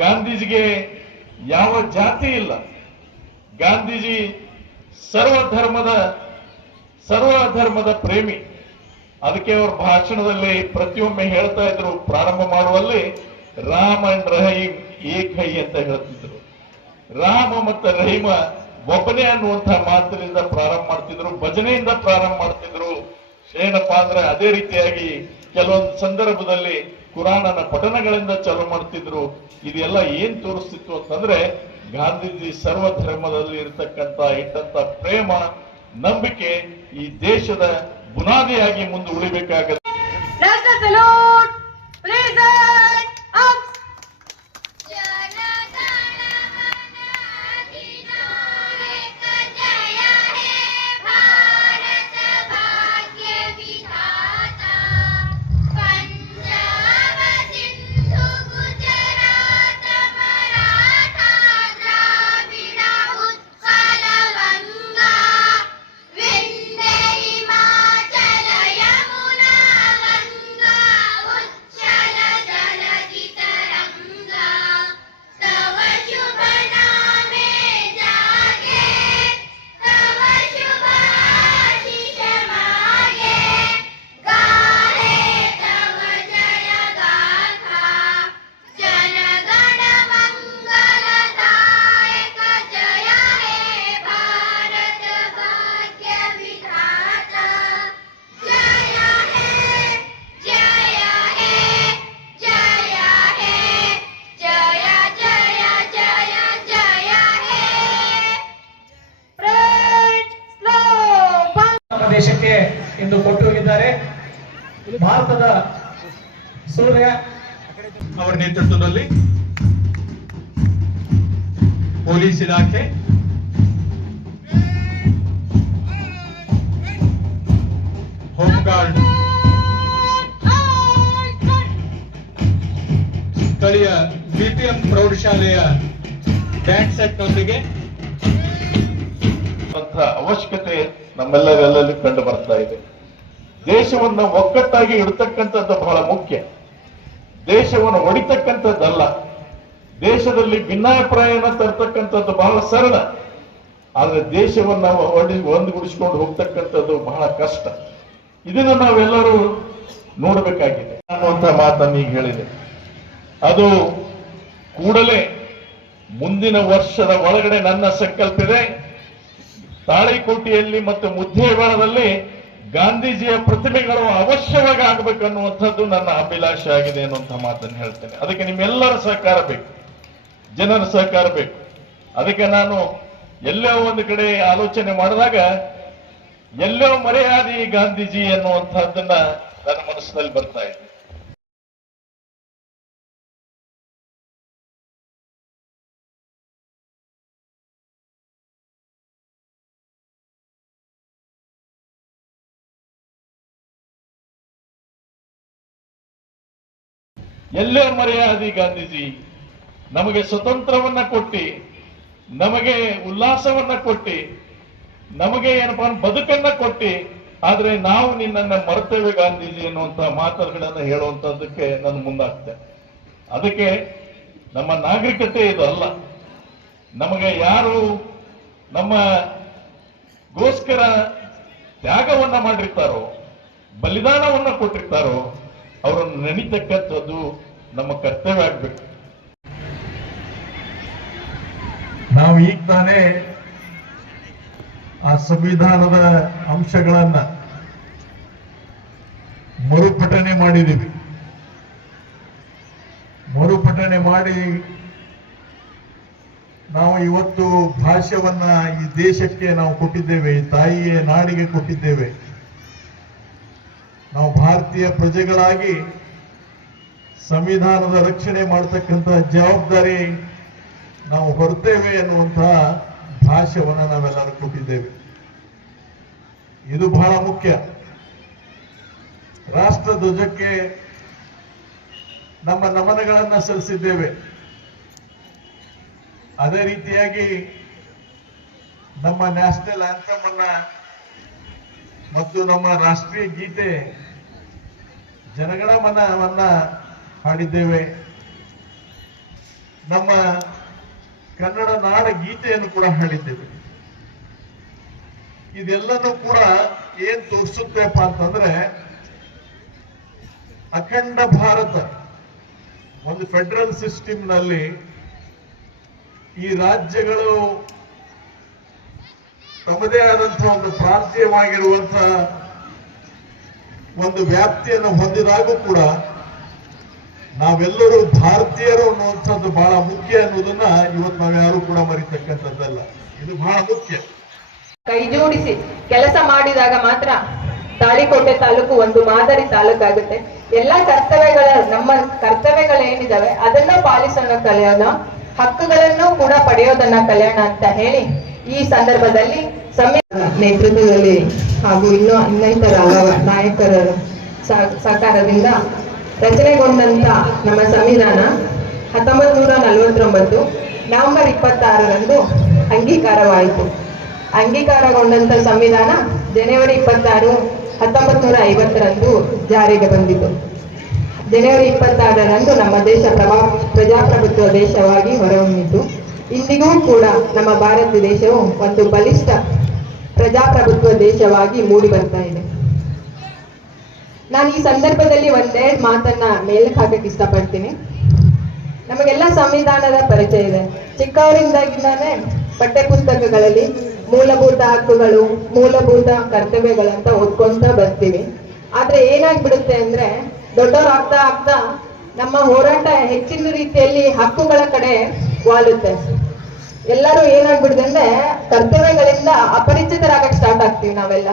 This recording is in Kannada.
ಗಾಂಧೀಜಿಗೆ ಯಾವ ಜಾತಿ ಇಲ್ಲ. ಗಾಂಧೀಜಿ ಸರ್ವಧರ್ಮದ ಪ್ರೇಮಿ. ಅದಕ್ಕೆ ಅವ್ರ ಭಾಷಣದಲ್ಲಿ ಪ್ರತಿಯೊಮ್ಮೆ ಹೇಳ್ತಾ ಇದ್ರು, ಪ್ರಾರಂಭ ಮಾಡುವಲ್ಲಿ Ram and Rahim Ek high ಅಂತ ಹೇಳ್ತಿದ್ರು. ರಾಮ ಮತ್ತು ರಹೀಮ ಒಬ್ಬನೇ ಅನ್ನುವಂತಹ ಮಾತಿನಿಂದ ಪ್ರಾರಂಭ ಮಾಡ್ತಿದ್ರು, ಭಜನೆಯಿಂದ ಪ್ರಾರಂಭ ಮಾಡ್ತಿದ್ರು. ಏನಪ್ಪಾ ಅಂದ್ರೆ ಅದೇ ರೀತಿಯಾಗಿ ಕೆಲವೊಂದು ಸಂದರ್ಭದಲ್ಲಿ ಕುರಾನನ ಪಠಣಗಳಿಂದ ಚಾಲು ಮಾಡ್ತಿದ್ರು. ಇದೆಲ್ಲ ಏನ್ ತೋರಿಸ್ತಿತ್ತು ಅಂತಂದ್ರೆ ಗಾಂಧೀಜಿ ಸರ್ವಧರ್ಮದಲ್ಲಿ ಇಟ್ಟಂತ ಪ್ರೇಮ, ನಂಬಿಕೆ ಈ ದೇಶದ ಬುನಾದಿಯಾಗಿ ಮುಂದೆ ಉಳಿಬೇಕಾಗತ್ತೆ. ದೇಶಕ್ಕೆ ಇಂದು ಕೊಟ್ಟು ಹೋಗಿದ್ದಾರೆ. ಭಾರತದ ಸೂರ್ಯ ಅವರ ನೇತೃತ್ವದಲ್ಲಿ ಪೊಲೀಸ್ ಇಲಾಖೆ, ಹೋಮ್ ಗಾರ್ಡ್, ಸ್ಥಳೀಯ ಬಿಪಿಎಂ ಪ್ರೌಢಶಾಲೆಯ ಬ್ಯಾಂಡ್ ಸೆಟ್ ನೊಂದಿಗೆ ಅವಶ್ಯಕತೆ ನಮ್ಮೆಲ್ಲರಲ್ಲಿ ಕಂಡು ಬರ್ತಾ ಇದೆ. ದೇಶವನ್ನ ಒಗ್ಗಟ್ಟಾಗಿ ಇಡತಕ್ಕಂಥದ್ದು ಬಹಳ ಮುಖ್ಯ. ದೇಶವನ್ನು ಹೊಡಿತಕ್ಕಂಥದ್ದಲ್ಲ. ದೇಶದಲ್ಲಿ ಭಿನ್ನಾಭಿಪ್ರಾಯನ ತರ್ತಕ್ಕಂಥದ್ದು ಬಹಳ ಸರಳ. ಆದ್ರೆ ದೇಶವನ್ನ ಒಂದುಗೂಡಿಸಿಕೊಂಡು ಹೋಗ್ತಕ್ಕಂಥದ್ದು ಬಹಳ ಕಷ್ಟ. ಇದನ್ನು ನಾವೆಲ್ಲರೂ ನೋಡಬೇಕಾಗಿದೆ ಅನ್ನುವಂಥ ಮಾತನ್ನು ಈಗ ಹೇಳಿದೆ. ಅದು ಕೂಡಲೇ ಮುಂದಿನ ವರ್ಷದ ಒಳಗಡೆ ನನ್ನ ಸಂಕಲ್ಪ ಇದೆ, ತಾಳಿಕೋಟೆಯಲ್ಲಿ ಮತ್ತು ಮುದ್ದೇಬಿಹಾಳದಲ್ಲಿ ಗಾಂಧೀಜಿಯ ಪ್ರತಿಮೆಗಳು ಅವಶ್ಯವಾಗಿ ಆಗಬೇಕನ್ನುವಂಥದ್ದು ನನ್ನ ಅಭಿಲಾಷೆ ಆಗಿದೆ ಅನ್ನುವಂಥ ಮಾತನ್ನು ಹೇಳ್ತೇನೆ. ಅದಕ್ಕೆ ನಿಮ್ಮೆಲ್ಲರ ಸಹಕಾರ ಬೇಕು, ಜನರ ಸಹಕಾರ ಬೇಕು. ಅದಕ್ಕೆ ನಾನು ಎಲ್ಲೋ ಒಂದು ಕಡೆ ಆಲೋಚನೆ ಮಾಡಿದಾಗ ಎಲ್ಲೋ ಮರೆಯಾದಿ ಗಾಂಧೀಜಿ ಅನ್ನುವಂಥದ್ದನ್ನ ನನ್ನ ಮನಸ್ಸಿನಲ್ಲಿ ಬರ್ತಾ ಇದೆ. ಎಲ್ಲೇ ಮರೆಯಾದಿ ಗಾಂಧೀಜಿ, ನಮಗೆ ಸ್ವತಂತ್ರವನ್ನ ಕೊಟ್ಟಿ, ನಮಗೆ ಉಲ್ಲಾಸವನ್ನ ಕೊಟ್ಟಿ, ನಮಗೆ ಏನಪ್ಪಾ ಬದುಕನ್ನ ಕೊಟ್ಟಿ, ಆದ್ರೆ ನಾವು ನಿನ್ನನ್ನ ಮರ್ತೇವೆ ಗಾಂಧೀಜಿ ಅನ್ನುವಂತ ಮಾತುಗಳನ್ನ ಹೇಳುವಂತದ್ದಕ್ಕೆ ನಾನು ಮುಂದಾಗ್ತೇನೆ. ಅದಕ್ಕೆ ನಮ್ಮ ನಾಗರಿಕತೆ ಇದು ಅಲ್ಲ. ನಮಗೆ ಯಾರು ನಮ್ಮ ಗೋಸ್ಕರ ತ್ಯಾಗವನ್ನ ಮಾಡಿರ್ತಾರೋ, ಬಲಿದಾನವನ್ನ ಕೊಟ್ಟಿರ್ತಾರೋ ಅವರನ್ನು ನೆನೀತಕ್ಕಂಥದ್ದು ನಮ್ಮ ಕರ್ತವ್ಯ ಆಗ್ಬೇಕು. ನಾವು ಈಗ ತಾನೇ ಆ ಸಂವಿಧಾನದ ಅಂಶಗಳನ್ನ ಮರುಪಠನೆ ಮಾಡಿದ್ದೀವಿ. ಮರುಪಠನೆ ಮಾಡಿ ನಾವು ಇವತ್ತು ಭಾಷ್ಯವನ್ನ ಈ ದೇಶಕ್ಕೆ ನಾವು ಕೊಟ್ಟಿದ್ದೇವೆ, ಈ ತಾಯಿಯ ನಾಡಿಗೆ ಕೊಟ್ಟಿದ್ದೇವೆ. ನಾವು ಭಾರತೀಯ ಪ್ರಜೆಗಳಾಗಿ ಸಂವಿಧಾನದ ರಕ್ಷಣೆ ಮಾಡತಕ್ಕಂಥ ಜವಾಬ್ದಾರಿ ನಾವು ಹೊರತೇವೆ ಎನ್ನುವಂತಹ ಭಾಷ್ಯವನ್ನು ನಾವೆಲ್ಲರೂ ಕೊಟ್ಟಿದ್ದೇವೆ. ಇದು ಬಹಳ ಮುಖ್ಯ. ರಾಷ್ಟ್ರ ಧ್ವಜಕ್ಕೆ ನಮ್ಮ ನಮನಗಳನ್ನು ಸಲ್ಲಿಸಿದ್ದೇವೆ. ಅದೇ ರೀತಿಯಾಗಿ ನಮ್ಮ ನ್ಯಾಷನಲ್ ಆಂಥಮ್ ಅನ್ನ ಮತ್ತು ನಮ್ಮ ರಾಷ್ಟ್ರೀಯ ಗೀತೆ ಜನಗಣಮನವನ್ನ ಹಾಡಿದ್ದೇವೆ. ನಮ್ಮ ಕನ್ನಡ ನಾಡ ಗೀತೆಯನ್ನು ಕೂಡ ಹಾಡಿದ್ದೇವೆ. ಇದೆಲ್ಲನೂ ಕೂಡ ಏನ್ ತೋರಿಸುತ್ತೇಪ್ಪ ಅಂತಂದ್ರೆ, ಅಖಂಡ ಭಾರತ ಒಂದು ಫೆಡರಲ್ ಸಿಸ್ಟಮ್ನಲ್ಲಿ ಈ ರಾಜ್ಯಗಳು ತಮ್ಮದೇ ಆದಂತಹ ಒಂದು ಪ್ರಾಂತೀಯವಾಗಿರುವಂತಹ ಒಂದು ವ್ಯಾಪ್ತಿಯನ್ನು ಹೊಂದಿದಾಗೂ ಕೂಡ ನಾವೆಲ್ಲರೂ ಭಾರತೀಯರು ಅನ್ನುವಂಥದ್ದು ಬಹಳ ಮುಖ್ಯ ಅನ್ನೋದನ್ನ ಇವತ್ತು ನಾವ್ಯಾರು ಕೂಡ ಮರಿತಕ್ಕಂಥದ್ದಲ್ಲ. ಇದು ಬಹಳ ಮುಖ್ಯ. ಕೈ ಜೋಡಿಸಿ ಕೆಲಸ ಮಾಡಿದಾಗ ಮಾತ್ರ ತಾಳಿಕೋಟೆ ತಾಲೂಕು ಒಂದು ಮಾದರಿ ತಾಲೂಕಾಗುತ್ತೆ. ಎಲ್ಲ ನಮ್ಮ ಕರ್ತವ್ಯಗಳೇನಿದಾವೆ ಅದನ್ನ ಪಾಲಿಸೋಣ, ಕಲಿಯೋಣ, ಹಕ್ಕುಗಳನ್ನು ಕೂಡ ಪಡೆಯೋದನ್ನ ಕಲಿಯೋಣ ಅಂತ ಹೇಳಿ ಈ ಸಂದರ್ಭದಲ್ಲಿ ನೇತೃತ್ವದಲ್ಲಿ ಹಾಗೂ ಇನ್ನಿತರ ನಾಯಕರ ಸಹಕಾರದಿಂದ ರಚನೆಗೊಂಡಂತ ನಮ್ಮ ಸಂವಿಧಾನ 1949 ನವೆಂಬರ್ 26ರಂದು ಅಂಗೀಕಾರವಾಯಿತು. ಅಂಗೀಕಾರಗೊಂಡಂತ ಸಂವಿಧಾನ ಜನವರಿ 26, 1950ರಂದು ಜಾರಿಗೆ ಬಂದಿತು. ಜನವರಿ 26ರಂದು ನಮ್ಮ ದೇಶ ಪ್ರಜಾಪ್ರಭುತ್ವ ದೇಶವಾಗಿ ಹೊರಹೊಮ್ಮಿತು. ಇಂದಿಗೂ ಕೂಡ ನಮ್ಮ ಭಾರತ ದೇಶವು ಒಂದು ಬಲಿಷ್ಠ ಪ್ರಜಾಪ್ರಭುತ್ವ ದೇಶವಾಗಿ ಮೂಡಿ ಬರ್ತಾ ಇದೆ. ನಾನು ಈ ಸಂದರ್ಭದಲ್ಲಿ ಒಂದೆರಡು ಮಾತನ್ನ ಮೇಲಕ್ಕೆ ಹಾಕಕ್ಕೆ ಇಷ್ಟಪಡ್ತೀನಿ. ನಮಗೆಲ್ಲ ಸಂವಿಧಾನದ ಪರಿಚಯ ಇದೆ. ಚಿಕ್ಕವರಿಂದಾಗಿಂದಾನೆ ಪಠ್ಯ ಪುಸ್ತಕಗಳಲ್ಲಿ ಮೂಲಭೂತ ಹಕ್ಕುಗಳು, ಮೂಲಭೂತ ಕರ್ತವ್ಯಗಳಂತ ಓದ್ಕೊಂತ ಬರ್ತೀವಿ. ಆದ್ರೆ ಏನಾಗ್ಬಿಡುತ್ತೆ ಅಂದ್ರೆ, ದೊಡ್ಡವರಾಗ್ತಾ ಆಗ್ತಾ ನಮ್ಮ ಹೋರಾಟ ಹೆಚ್ಚಿನ ರೀತಿಯಲ್ಲಿ ಹಕ್ಕುಗಳ ಕಡೆ ವಾಲುತ್ತೆ. ಎಲ್ಲರೂ ಏನಾಗ್ಬಿಡುತ್ತೆ ಅಂದ್ರೆ ಕರ್ತವ್ಯಗಳಿಂದ ಅಪರಿಚಿತರಾಗಕ್ಕೆ ಸ್ಟಾರ್ಟ್ ಆಗ್ತೀವಿ ನಾವೆಲ್ಲ.